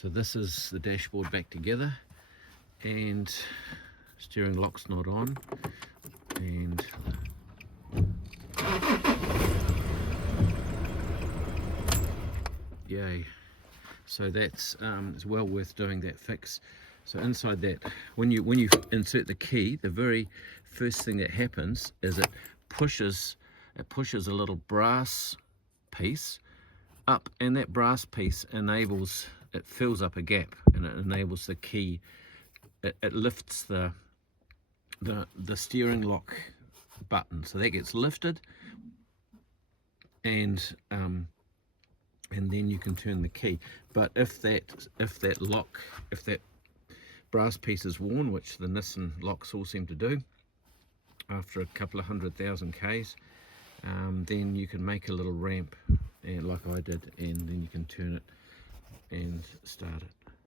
So this is the dashboard back together, and steering lock's not on, and yay. So that's it's well worth doing that fix. So inside that, when you insert the key, the very first thing that happens is it pushes a little brass piece up, and that brass piece fills up a gap, and it enables the key. It lifts the steering lock button, so that gets lifted, and then you can turn the key. But if that brass piece is worn, which the Nissan locks all seem to do after a couple of 100,000 Ks, then you can make a little ramp, and like I did, and then you can turn it and start it.